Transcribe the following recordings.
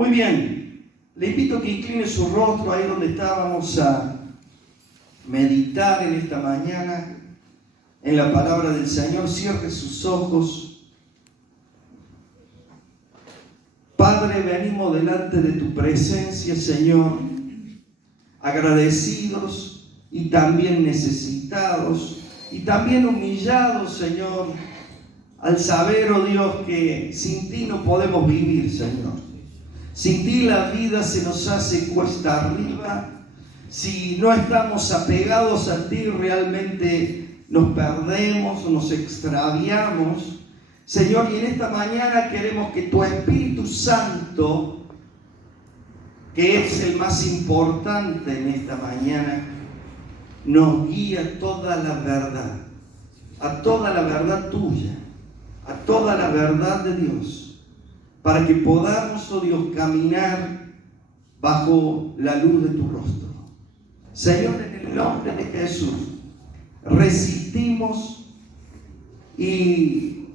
Muy bien, le invito a que incline su rostro ahí donde estábamos a meditar en esta mañana en la palabra del Señor. Cierre sus ojos. Padre, venimos delante de tu presencia, Señor, agradecidos y también necesitados y también humillados, Señor, al saber, oh Dios, que sin ti no podemos vivir, Señor. Sin ti la vida se nos hace cuesta arriba. Si no estamos apegados a ti, realmente nos perdemos, nos extraviamos. Señor, y en esta mañana queremos que tu Espíritu Santo, que es el más importante en esta mañana, nos guíe a toda la verdad tuya, a toda la verdad de Dios, para que podamos, oh Dios, caminar bajo la luz de tu rostro. Señor, en el nombre de Jesús, resistimos y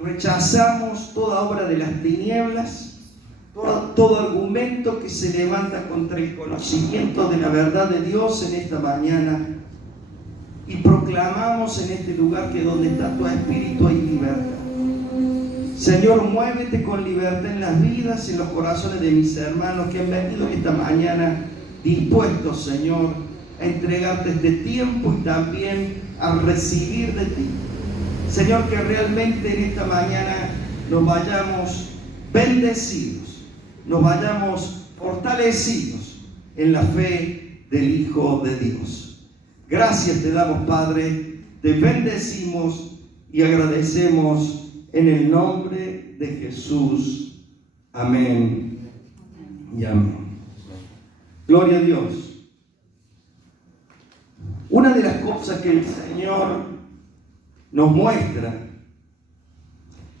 rechazamos toda obra de las tinieblas, todo argumento que se levanta contra el conocimiento de la verdad de Dios en esta mañana, y proclamamos en este lugar que donde está tu Espíritu hay libertad. Señor, muévete con libertad en las vidas y en los corazones de mis hermanos que han venido esta mañana dispuestos, Señor, a entregarte este tiempo y también a recibir de ti. Señor, que realmente en esta mañana nos vayamos bendecidos, nos vayamos fortalecidos en la fe del Hijo de Dios. Gracias te damos, Padre, te bendecimos y agradecemos en el nombre de Jesús. Amén y amén. Gloria a Dios. Una de las cosas que el Señor nos muestra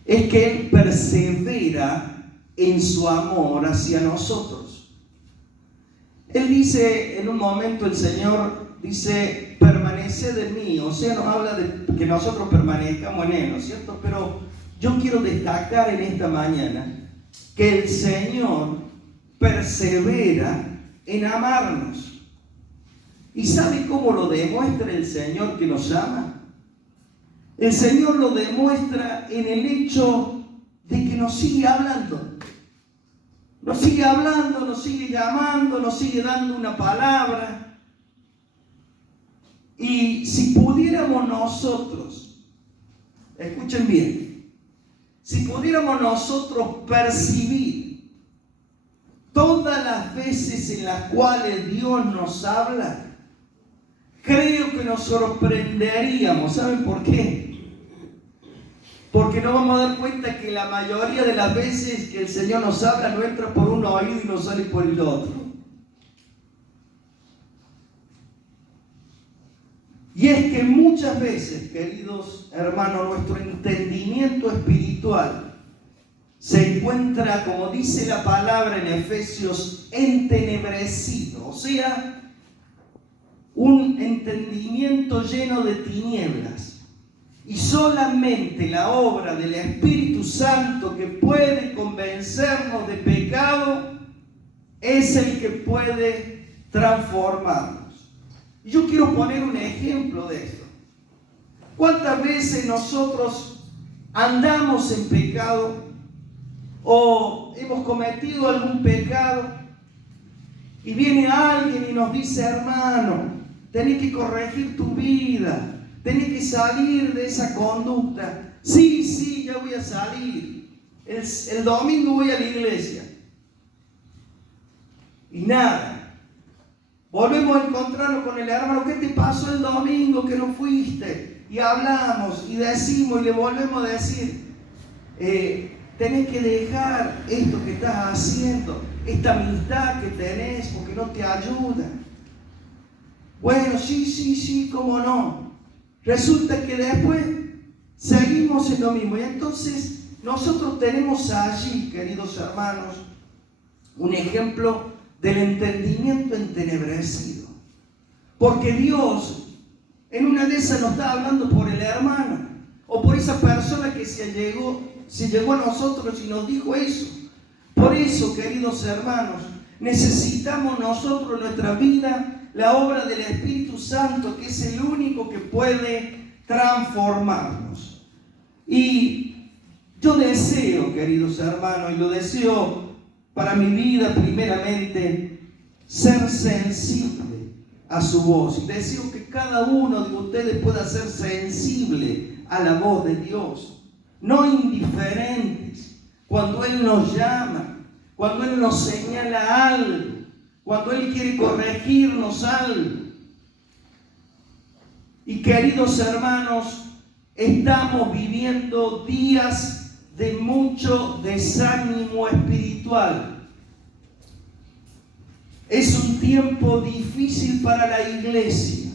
es que Él persevera en su amor hacia nosotros. Él dice, en un momento el Señor dice, permaneced en mí, o sea, nos habla de que nosotros permanezcamos en Él, ¿no es cierto? Pero yo quiero destacar en esta mañana que el Señor persevera en amarnos. ¿Y sabe cómo lo demuestra el Señor que nos ama? El Señor lo demuestra en el hecho de que nos sigue hablando. Nos sigue hablando, nos sigue llamando, nos sigue dando una palabra. Y si pudiéramos nosotros, escuchen bien, si pudiéramos nosotros percibir todas las veces en las cuales Dios nos habla, creo que nos sorprenderíamos. ¿Saben por qué? Porque nos vamos a dar cuenta que la mayoría de las veces que el Señor nos habla no entra por un oído y no sale por el otro. Y es que muchas veces, queridos hermanos, nuestro entendimiento espiritual se encuentra, como dice la palabra en Efesios, entenebrecido, o sea, un entendimiento lleno de tinieblas. Y solamente la obra del Espíritu Santo, que puede convencernos de pecado, es el que puede transformarnos. Yo quiero poner un ejemplo de esto. ¿Cuántas veces nosotros andamos en pecado o hemos cometido algún pecado y viene alguien y nos dice, hermano, tenés que corregir tu vida, tenés que salir de esa conducta? Sí, ya voy a salir. El domingo voy a la iglesia. Y nada. Volvemos a encontrarnos con el hermano. ¿Qué te pasó el domingo que no fuiste? Y hablamos y decimos y le volvemos a decir, tenés que dejar esto que estás haciendo, esta amistad que tenés, porque no te ayuda. Bueno, sí, cómo no. Resulta que después seguimos en lo mismo. Y entonces nosotros tenemos allí, queridos hermanos, un ejemplo del entendimiento entenebrecido. Porque Dios, en una de esas, nos está hablando por el hermano, o por esa persona que se llegó a nosotros y nos dijo eso. por eso, queridos hermanos, necesitamos nosotros en nuestra vida la obra del Espíritu Santo, que es el único que puede transformarnos. Y yo deseo, queridos hermanos, y lo deseo para mi vida primeramente, ser sensible a su voz. Y deseo que cada uno de ustedes pueda ser sensible a la voz de Dios, no indiferentes cuando Él nos llama, cuando Él nos señala algo, cuando Él quiere corregirnos algo. Y queridos hermanos, estamos viviendo días de mucho desánimo espiritual. Es un tiempo difícil para la iglesia.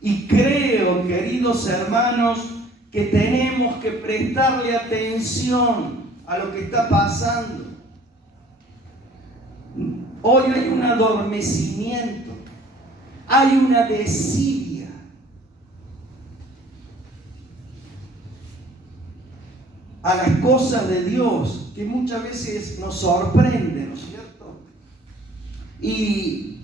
Y creo, queridos hermanos, que tenemos que prestarle atención a lo que está pasando. Hoy hay un adormecimiento, hay una desidia. A las cosas de Dios, que muchas veces nos sorprende, ¿no es cierto? Y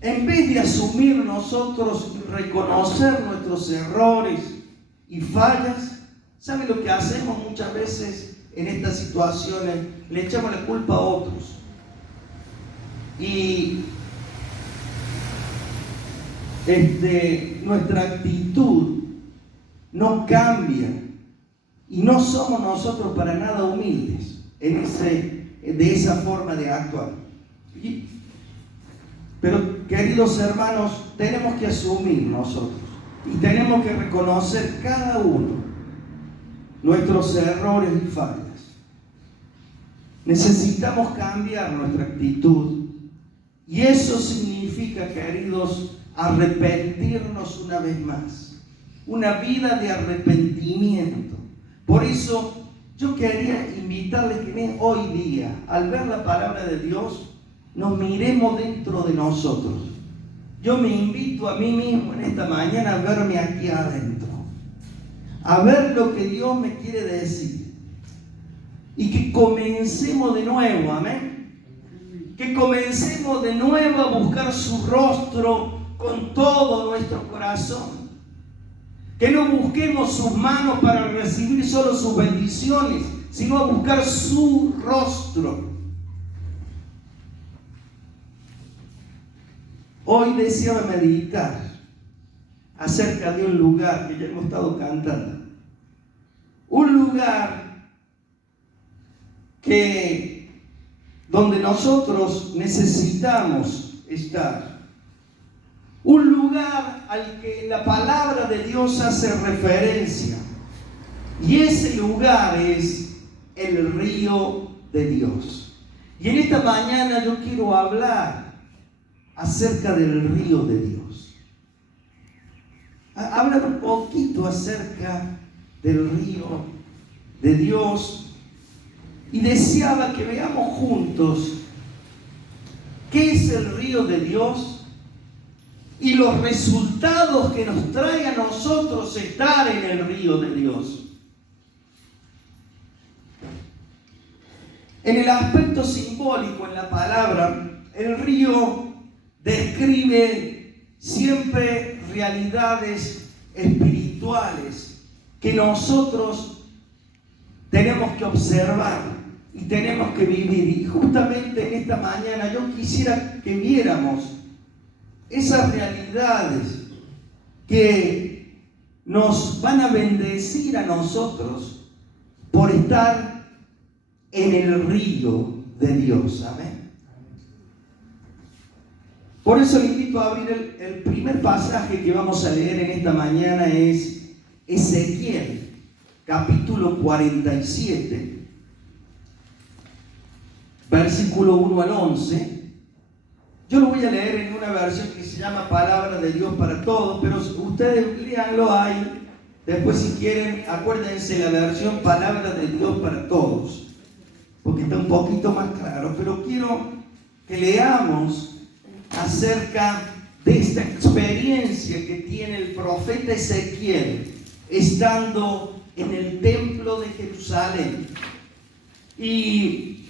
en vez de asumir nosotros y reconocer nuestros errores y fallas, ¿sabe lo que hacemos muchas veces en estas situaciones? Le echamos la culpa a otros. Y nuestra actitud no cambia y no somos nosotros para nada humildes de esa forma de actuar. Pero, queridos hermanos, tenemos que asumir nosotros y tenemos que reconocer cada uno nuestros errores y fallas. Necesitamos cambiar nuestra actitud y eso significa, queridos, arrepentirnos una vez más, una vida de arrepentimiento. Por eso yo quería invitarles que hoy día, al ver la palabra de Dios, nos miremos dentro de nosotros. Yo me invito a mí mismo en esta mañana a verme aquí adentro, a ver lo que Dios me quiere decir y que comencemos de nuevo, amén. Que comencemos de nuevo a buscar su rostro con todo nuestro corazón. Que no busquemos sus manos para recibir solo sus bendiciones, sino a buscar su rostro. Hoy deseaba meditar acerca de un lugar que ya hemos estado cantando. Un lugar donde nosotros necesitamos estar. Un lugar al que la palabra de Dios hace referencia. Y ese lugar es el río de Dios. Y en esta mañana yo quiero hablar acerca del río de Dios. Hablar un poquito acerca del río de Dios. Y deseaba que veamos juntos qué es el río de Dios y los resultados que nos trae a nosotros estar en el río de Dios. En el aspecto simbólico, en la palabra, el río describe siempre realidades espirituales que nosotros tenemos que observar y tenemos que vivir. Y justamente en esta mañana yo quisiera que viéramos esas realidades que nos van a bendecir a nosotros por estar en el río de Dios. Amén. Por eso le invito a abrir el primer pasaje que vamos a leer en esta mañana, es Ezequiel, capítulo 47, versículo 1 al 11. Yo lo voy a leer en una versión que se llama Palabra de Dios para Todos, pero ustedes léanlo ahí. Después, si quieren, acuérdense la versión Palabra de Dios para Todos, porque está un poquito más claro. Pero quiero que leamos acerca de esta experiencia que tiene el profeta Ezequiel estando en el templo de Jerusalén. Y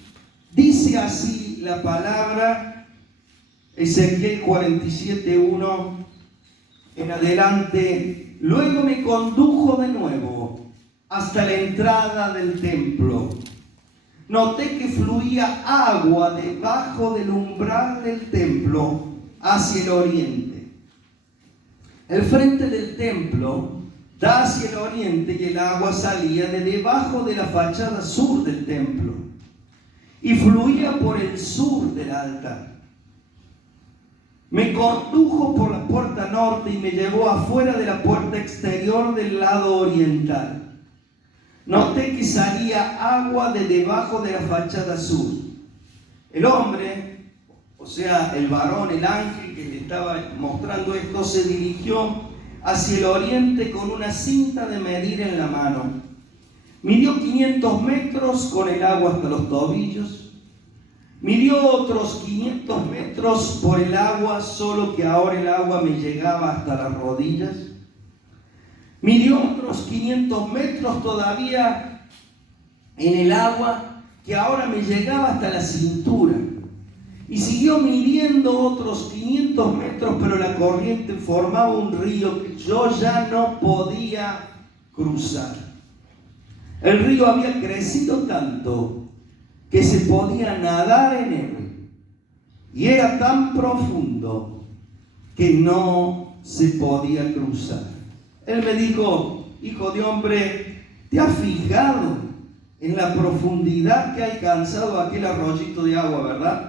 dice así la palabra, Ezequiel 47:1 en adelante: luego me condujo de nuevo hasta la entrada del templo. Noté que fluía agua debajo del umbral del templo hacia el oriente. El frente del templo da hacia el oriente y el agua salía de debajo de la fachada sur del templo y fluía por el sur del altar. Me condujo por la puerta norte y me llevó afuera de la puerta exterior del lado oriental. Noté que salía agua de debajo de la fachada sur. El hombre, o sea, el varón, el ángel que le estaba mostrando esto, se dirigió hacia el oriente con una cinta de medir en la mano. Midió 500 metros con el agua hasta los tobillos. Midió otros 500 metros por el agua, solo que ahora el agua me llegaba hasta las rodillas. Midió otros 500 metros todavía en el agua, que ahora me llegaba hasta la cintura. Y siguió midiendo otros 500 metros, pero la corriente formaba un río que yo ya no podía cruzar. El río había crecido tanto que se podía nadar en él, y era tan profundo que no se podía cruzar. Él me dijo: hijo de hombre, ¿te has fijado en la profundidad que ha alcanzado aquel arroyito de agua, verdad?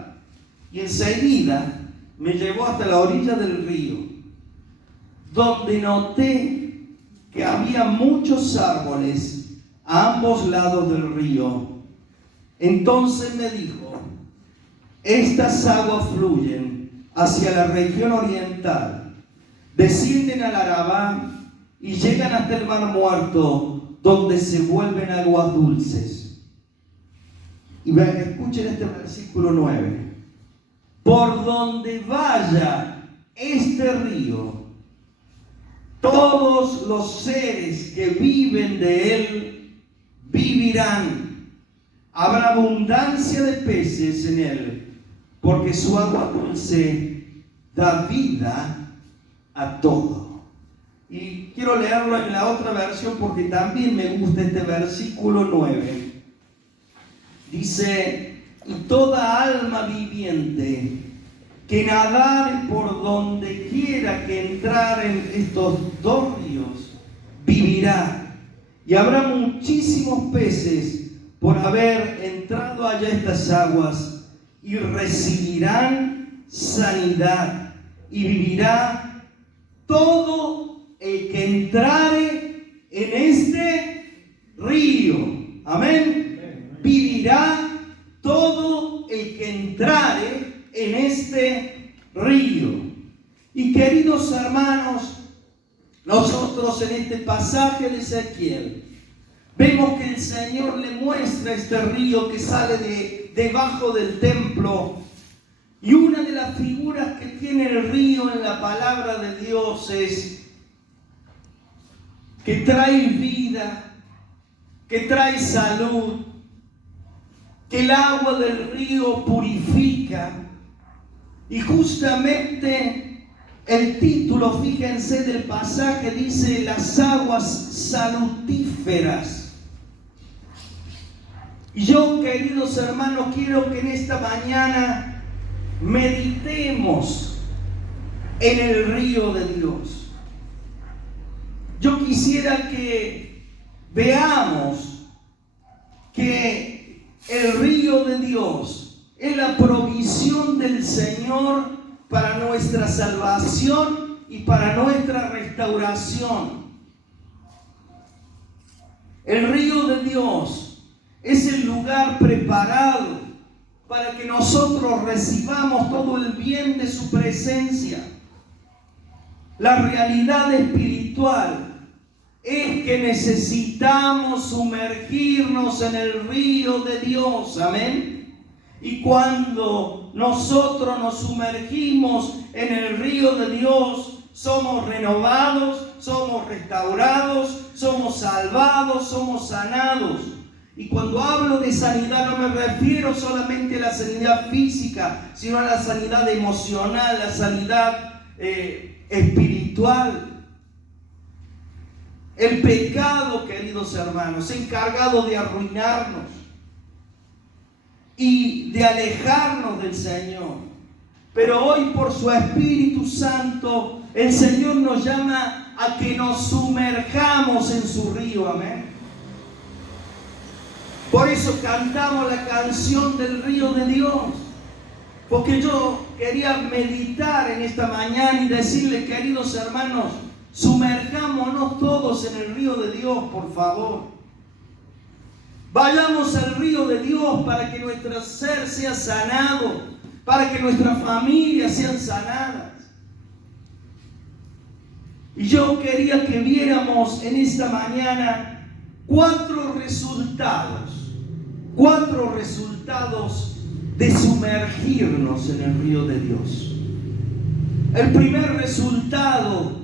Y enseguida me llevó hasta la orilla del río, donde noté que había muchos árboles a ambos lados del río. Entonces me dijo: estas aguas fluyen hacia la región oriental, descienden al Arabá y llegan hasta el Mar Muerto, donde se vuelven aguas dulces. Y escuchen este versículo 9. Por donde vaya este río, todos los seres que viven de él vivirán. Habrá abundancia de peces en él, porque su agua dulce da vida a todo. Y quiero leerlo en la otra versión porque también me gusta este versículo 9. Dice: y toda alma viviente que nadare por donde quiera que entrar en estos dos ríos vivirá. Y habrá muchísimos peces por haber entrado allá estas aguas, y recibirán sanidad, y vivirá todo el que entrare en este río. Amén. Vivirá todo el que entrare en este río. Y queridos hermanos, nosotros en este pasaje de Ezequiel vemos que el Señor le muestra este río que sale de debajo del templo. Y una de las figuras que tiene el río en la palabra de Dios es que trae vida, que trae salud, que el agua del río purifica. Y justamente el título, fíjense, del pasaje dice: las aguas salutíferas. Y yo, queridos hermanos, quiero que en esta mañana meditemos en el río de Dios. Yo quisiera que veamos que el río de Dios es la provisión del Señor para nuestra salvación y para nuestra restauración. El río de Dios es el lugar preparado para que nosotros recibamos todo el bien de su presencia. La realidad espiritual es que necesitamos sumergirnos en el río de Dios. Amén. Y cuando nosotros nos sumergimos en el río de Dios, somos renovados, somos restaurados, somos salvados, somos sanados. Y cuando hablo de sanidad no me refiero solamente a la sanidad física, sino a la sanidad emocional, la sanidad espiritual. El pecado, queridos hermanos, se ha encargado de arruinarnos y de alejarnos del Señor. Pero hoy, por su Espíritu Santo, el Señor nos llama a que nos sumerjamos en su río. Amén. Por eso cantamos la canción del río de Dios. Porque yo quería meditar en esta mañana y decirle, queridos hermanos, sumerjámonos todos en el río de Dios, por favor. Vayamos al río de Dios para que nuestro ser sea sanado, para que nuestras familias sean sanadas. Y yo quería que viéramos en esta mañana cuatro resultados de sumergirnos en el río de Dios. El primer resultado,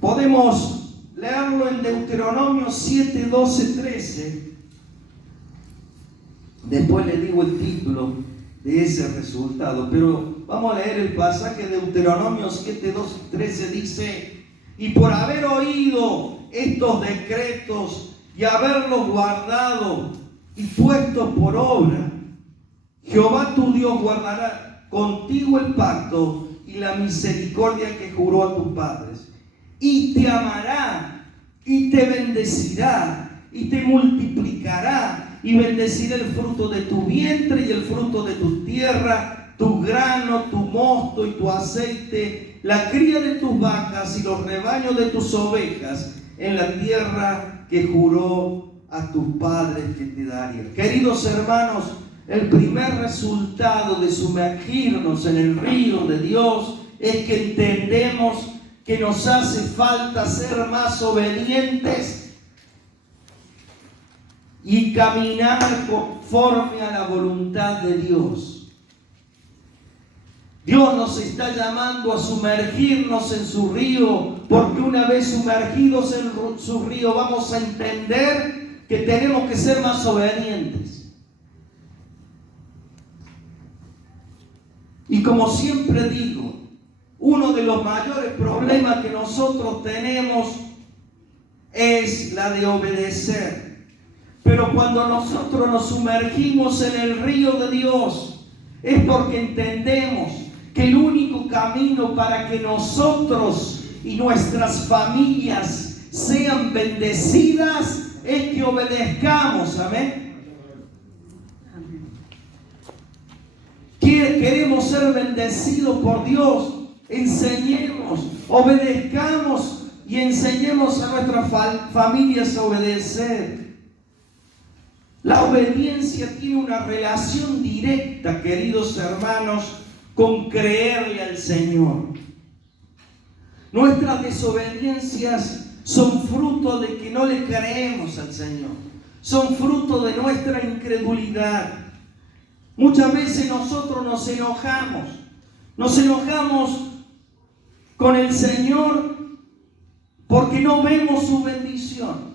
podemos leerlo en Deuteronomio 7, 12, 13. Después le digo el título de ese resultado, pero vamos a leer el pasaje de Deuteronomio 7, 12, 13. Dice: y por haber oído estos decretos y haberlos guardado y puesto por obra, Jehová tu Dios guardará contigo el pacto y la misericordia que juró a tus padres, y te amará, y te bendecirá, y te multiplicará, y bendecirá el fruto de tu vientre y el fruto de tu tierra, tu grano, tu mosto y tu aceite, la cría de tus vacas y los rebaños de tus ovejas, en la tierra que juró a tus padres que te daría. Queridos hermanos, el primer resultado de sumergirnos en el río de Dios es que entendemos que nos hace falta ser más obedientes y caminar conforme a la voluntad de Dios. Dios nos está llamando a sumergirnos en su río, porque una vez sumergidos en su río vamos a entender que tenemos que ser más obedientes. Y como siempre digo, uno de los mayores problemas que nosotros tenemos es la de obedecer. Pero cuando nosotros nos sumergimos en el río de Dios, es porque entendemos que el único camino para que nosotros y nuestras familias sean bendecidas es que obedezcamos. Amén. Queremos ser bendecidos por Dios. Enseñemos, obedezcamos y enseñemos a nuestras familias a obedecer. La obediencia tiene una relación directa, queridos hermanos, con creerle al Señor. Nuestras desobediencias son fruto de que no le creemos al Señor. Son fruto de nuestra incredulidad. Muchas veces nosotros nos enojamos con el Señor porque no vemos su bendición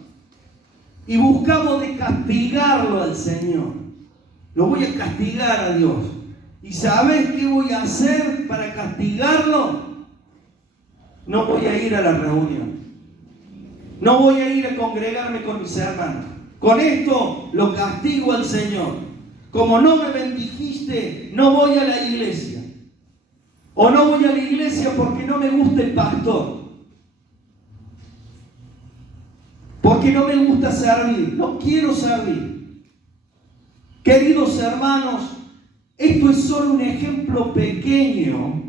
y buscamos de castigarlo al Señor. Lo voy a castigar a Dios. ¿Y sabes qué voy a hacer para castigarlo? No voy a ir a la reunión. No voy a ir a congregarme con mis hermanos. Con esto lo castigo al Señor. Como no me bendijiste, no voy a la iglesia. O no voy a la iglesia porque no me gusta el pastor. Porque no me gusta servir. No quiero servir. Queridos hermanos, esto es solo un ejemplo pequeño,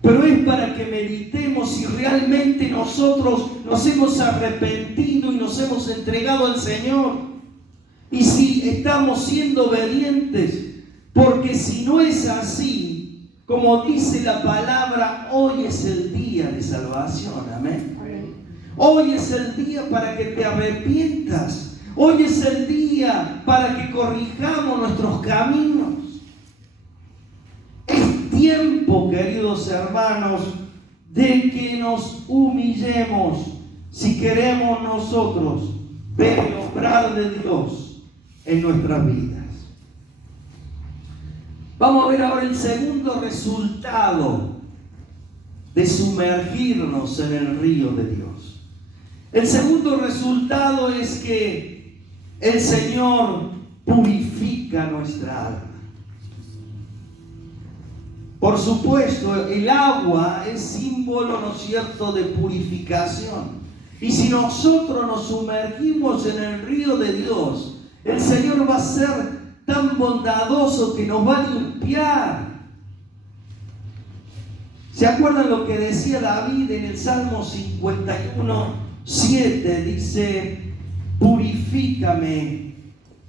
pero es para que meditemos si realmente nosotros nos hemos arrepentido y nos hemos entregado al Señor. Y si estamos siendo obedientes, porque si no es así, como dice la palabra, hoy es el día de salvación. Amén. Hoy es el día para que te arrepientas. Hoy es el día para que corrijamos nuestros caminos. Es tiempo, queridos hermanos, de que nos humillemos. si queremos nosotros ver el obrar de Dios en nuestras vidas. Vamos a ver ahora el segundo resultado de sumergirnos en el río de Dios. El segundo resultado es que el Señor purifica nuestra alma. Por supuesto, el agua es símbolo, ¿no es cierto?, de purificación. Y si nosotros nos sumergimos en el río de Dios, el Señor va a ser tan bondadoso que nos va a limpiar. ¿Se acuerdan lo que decía David en el Salmo 51:7? Dice: purifícame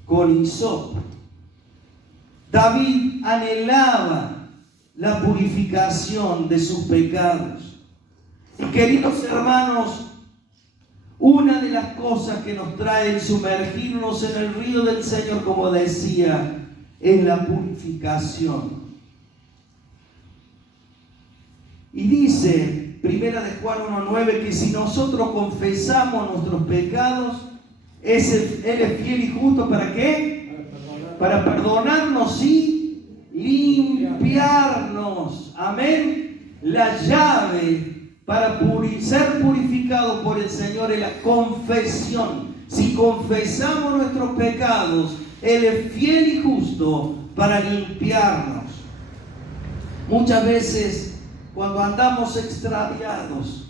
con hisopo. David anhelaba la purificación de sus pecados. Y queridos hermanos, una de las cosas que nos trae el sumergirnos en el río del Señor, como decía, es la purificación. Y dice, 1 Juan 1:9, que si nosotros confesamos nuestros pecados, Él es fiel y justo, ¿para qué? Para perdonarnos y limpiarnos. Amén. La llave para ser purificado por el Señor es la confesión. Si confesamos nuestros pecados, Él es fiel y justo para limpiarnos. Muchas veces, cuando andamos extraviados,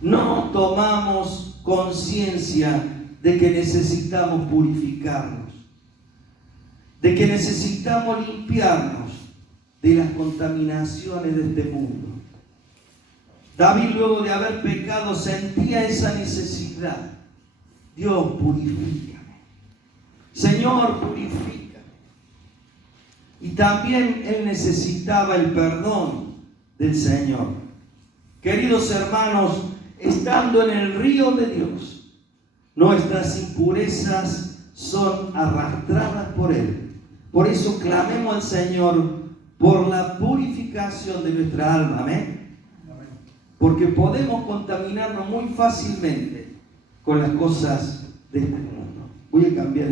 no tomamos conciencia de que necesitamos purificarnos, de que necesitamos limpiarnos de las contaminaciones de este mundo. David, luego de haber pecado, sentía esa necesidad. Dios, purifícame. Señor, purifícame. Y también él necesitaba el perdón del Señor. Queridos hermanos, estando en el río de Dios, nuestras impurezas son arrastradas por Él. Por eso clamemos al Señor por la purificación de nuestra alma. Amén. Porque podemos contaminarnos muy fácilmente con las cosas de este mundo. Voy a cambiar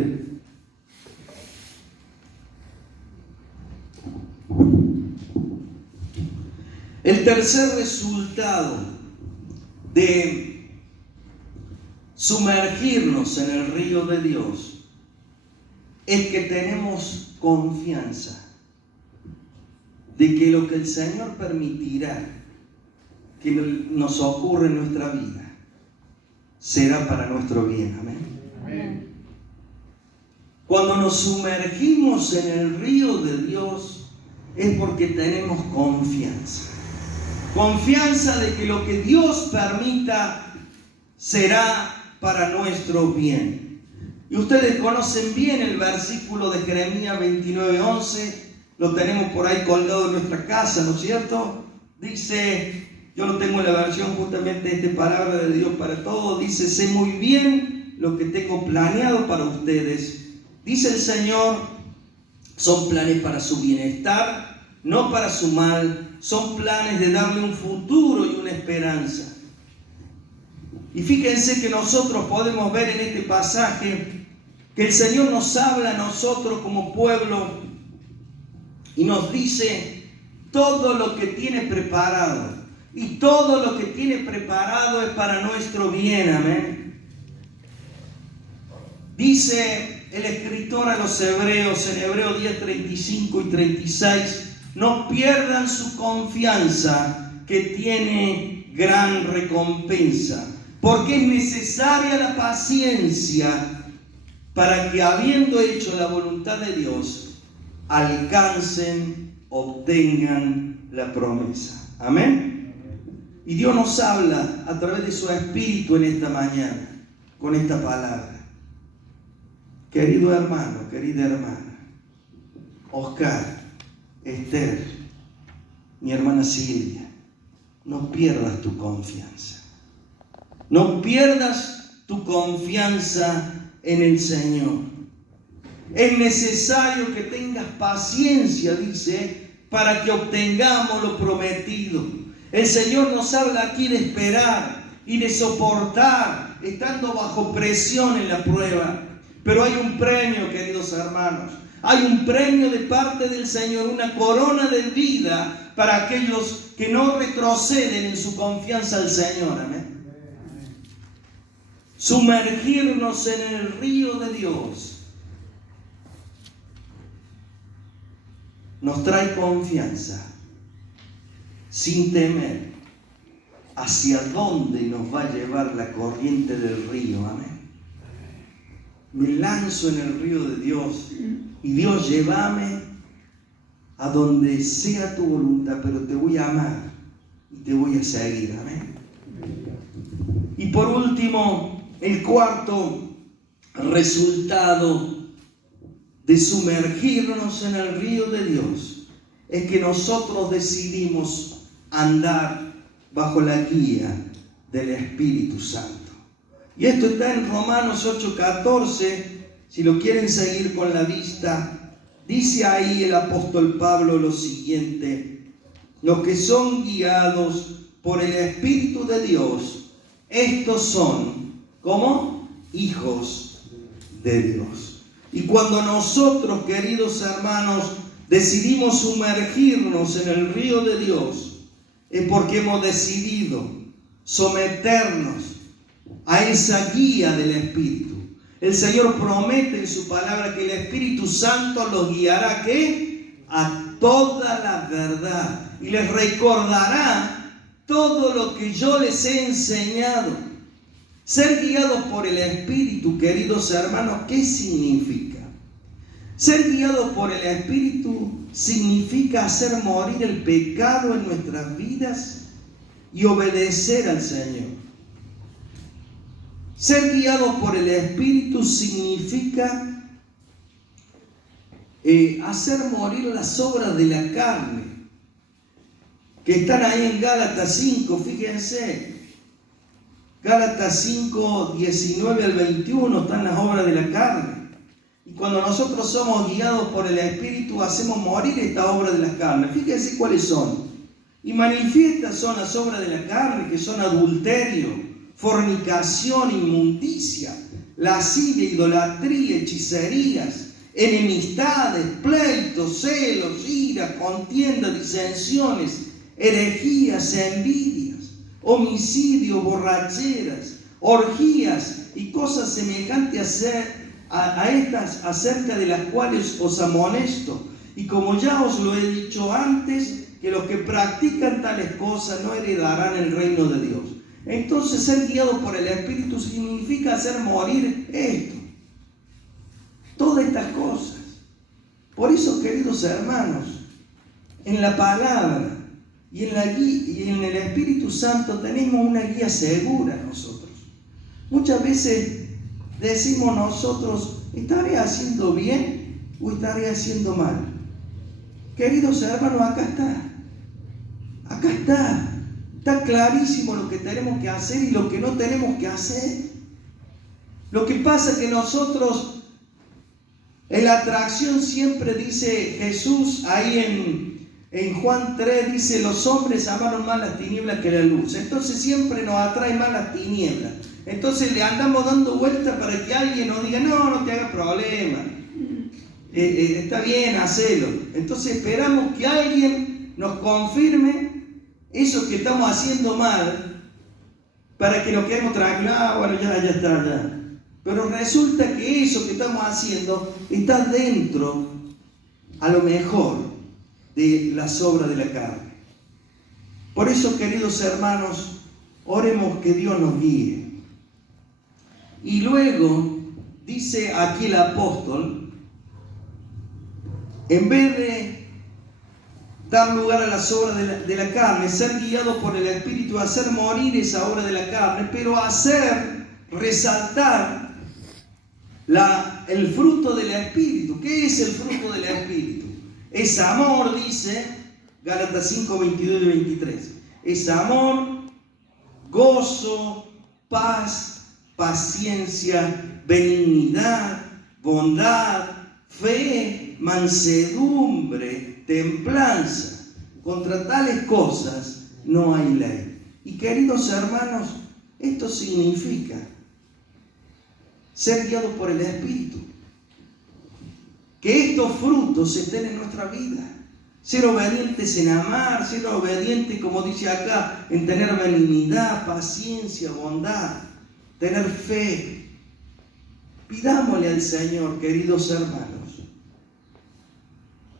el tercer resultado de sumergirnos en el río de Dios es que tenemos confianza de que lo que el Señor permitirá que nos ocurra en nuestra vida será para nuestro bien. Amén. Amén. Cuando nos sumergimos en el río de Dios es porque tenemos confianza. Confianza de que lo que Dios permita será para nuestro bien. Y ustedes conocen bien el versículo de Jeremías 29:11. Lo tenemos por ahí colgado en nuestra casa, ¿no es cierto? Dice, yo lo tengo en la versión justamente de esta palabra de Dios para todos. Dice: sé muy bien lo que tengo planeado para ustedes. Dice el Señor, son planes para su bienestar, no para su mal. Son planes de darle un futuro y una esperanza. Y fíjense que nosotros podemos ver en este pasaje que el Señor nos habla a nosotros como pueblo y nos dice todo lo que tiene preparado. Y todo lo que tiene preparado es para nuestro bien. Amén. Dice el escritor a los hebreos en Hebreos 10:35 y 36: no pierdan su confianza, que tiene gran recompensa, porque es necesaria la paciencia para que, habiendo hecho la voluntad de Dios, alcancen, obtengan la promesa. Amén. Y Dios nos habla a través de su Espíritu en esta mañana, con esta palabra. Querido hermano, querida hermana, Oscar, Esther, mi hermana Silvia, no pierdas tu confianza. No pierdas tu confianza en el Señor. Es necesario que tengas paciencia, dice, para que obtengamos lo prometido. El Señor nos habla aquí de esperar. y de soportar, estando bajo presión en la prueba. Pero hay un premio, queridos hermanos. Hay un premio de parte del Señor, una corona de vida para aquellos que no retroceden en su confianza al Señor. Amén. Sumergirnos en el río de Dios nos trae confianza, sin temer hacia dónde nos va a llevar la corriente del río. Amén. Me lanzo en el río de Dios y Dios, llévame a donde sea tu voluntad, pero te voy a amar y te voy a seguir. Amén. Y por último, el cuarto resultado de sumergirnos en el río de Dios es que nosotros decidimos andar bajo la guía del Espíritu Santo. Y esto está en Romanos 8:14, si lo quieren seguir con la vista. Dice ahí el apóstol Pablo lo siguiente: los que son guiados por el Espíritu de Dios, estos son, ¿cómo? Hijos de Dios. Y cuando nosotros, queridos hermanos, decidimos sumergirnos en el río de Dios, es porque hemos decidido someternos a esa guía del Espíritu. El Señor promete en su palabra que el Espíritu Santo los guiará, ¿qué? A toda la verdad, y les recordará todo lo que yo les he enseñado. Ser guiados por el Espíritu, queridos hermanos, ¿qué significa? Ser guiados por el Espíritu significa hacer morir el pecado en nuestras vidas y obedecer al Señor. Ser guiados por el Espíritu significa hacer morir las obras de la carne, que están ahí en Gálatas 5, fíjense. Gálatas 5, 19 al 21 están las obras de la carne. Y cuando nosotros somos guiados por el Espíritu, hacemos morir esta obra de la carne. Fíjense cuáles son. Y manifiestas son las obras de la carne, que son adulterio, fornicación, inmundicia, lascivia, idolatría, hechicerías, enemistades, pleitos, celos, ira, contienda, disensiones, herejías, envidias, homicidios, borracheras, orgías y cosas semejantes a estas, acerca de las cuales os amonesto. Y como ya os lo he dicho antes, que los que practican tales cosas no heredarán el reino de Dios. Entonces, ser guiado por el Espíritu significa hacer morir esto, todas estas cosas. Por eso, queridos hermanos, en la palabra y en el Espíritu Santo tenemos una guía segura nosotros. Muchas veces decimos nosotros: ¿estaré haciendo bien o estaré haciendo mal? Queridos hermanos, acá está clarísimo lo que tenemos que hacer y lo que no tenemos que hacer. Lo que pasa es que nosotros, en la atracción, siempre dice Jesús ahí en Juan 3, dice: los hombres amaron más las tinieblas que la luz. Entonces siempre nos atrae más las tinieblas. Entonces le andamos dando vueltas para que alguien nos diga: no te hagas problema, está bien, hacelo. Entonces esperamos que alguien nos confirme eso que estamos haciendo mal, para que nos quedemos tranquilos. Bueno, ya está, ya. Pero resulta que eso que estamos haciendo está dentro, a lo mejor, de las obras de la carne. Por eso, queridos hermanos, oremos que Dios nos guíe. Y luego dice aquí el apóstol: en vez de dar lugar a las obras de la carne, ser guiado por el Espíritu, hacer morir esa obra de la carne, pero hacer resaltar el fruto del Espíritu. ¿Qué es el fruto del Espíritu? Es amor, dice Gálatas 5, 22 y 23. Es amor, gozo, paz, paciencia, benignidad, bondad, fe, mansedumbre, templanza. Contra tales cosas no hay ley. Y queridos hermanos, Esto significa ser guiado por el Espíritu. Que estos frutos estén en nuestra vida. Ser obedientes en amar, ser obedientes, como dice acá, en tener benignidad, paciencia, bondad, tener fe. Pidámosle al Señor, queridos hermanos,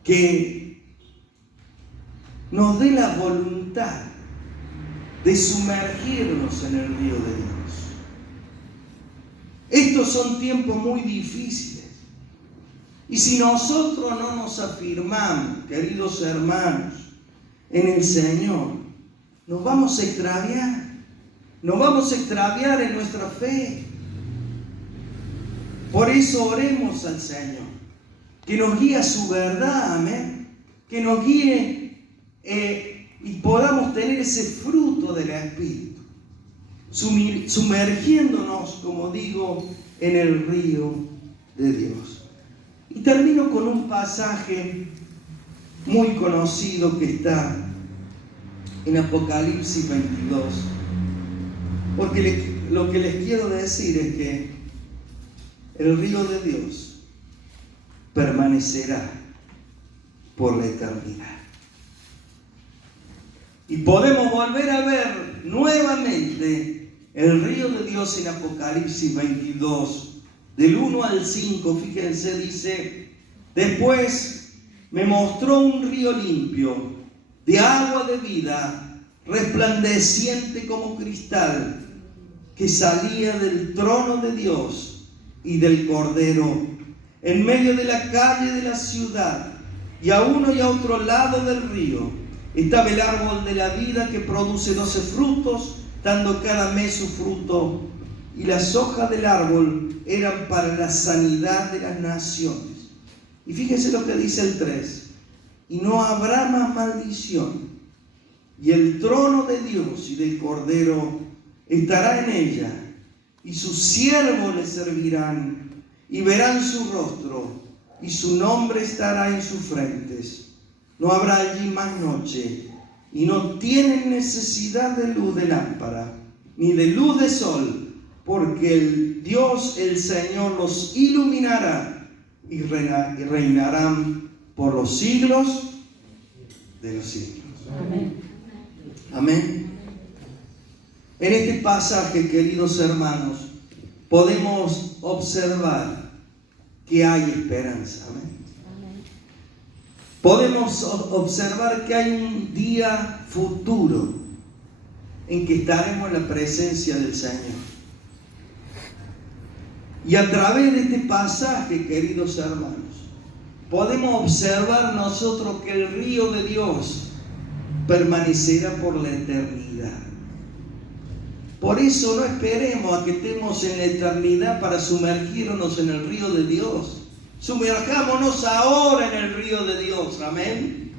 que nos dé la voluntad de sumergirnos en el río de Dios. Estos son tiempos muy difíciles. Y si nosotros no nos afirmamos, queridos hermanos, en el Señor, nos vamos a extraviar. Nos vamos a extraviar en nuestra fe. Por eso oremos al Señor, que nos guíe a su verdad, amén. Que nos guíe y podamos tener ese fruto del Espíritu, sumergiéndonos, como digo, en el río de Dios. Y termino con un pasaje muy conocido que está en Apocalipsis 22, porque lo que les quiero decir es que el río de Dios permanecerá por la eternidad. Y podemos volver a ver nuevamente el río de Dios en Apocalipsis 22, del 1 al 5, fíjense, dice: después me mostró un río limpio, de agua de vida, resplandeciente como cristal, que salía del trono de Dios y del Cordero, en medio de la calle de la ciudad, y a uno y a otro lado del río estaba el árbol de la vida, que produce 12 frutos, dando cada mes su fruto, y las hojas del árbol eran para la sanidad de las naciones. Y fíjense lo que dice el 3: y no habrá más maldición, y el trono de Dios y del Cordero estará en ella, y sus siervos le servirán, y verán su rostro, y su nombre estará en sus frentes. No habrá allí más noche, y no tienen necesidad de luz de lámpara, ni de luz de sol, porque el Dios, el Señor, los iluminará, y reinarán por los siglos de los siglos. Amén. Amén. En este pasaje, queridos hermanos, podemos observar que hay esperanza. Amén. Podemos observar que hay un día futuro en que estaremos en la presencia del Señor. Y a través de este pasaje, queridos hermanos, podemos observar nosotros que el río de Dios permanecerá por la eternidad. Por eso no esperemos a que estemos en la eternidad para sumergirnos en el río de Dios. Sumerjámonos ahora en el río de Dios, amén.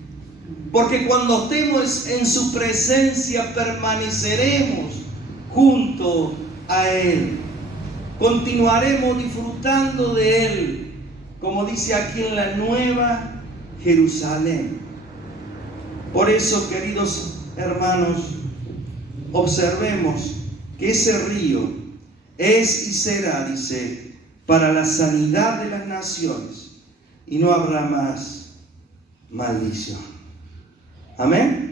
Porque cuando estemos en su presencia permaneceremos junto a Él. Continuaremos disfrutando de Él, como dice aquí en la Nueva Jerusalén. Por eso, queridos hermanos, observemos que ese río es y será, dice, para la sanidad de las naciones, y no habrá más maldición. Amén.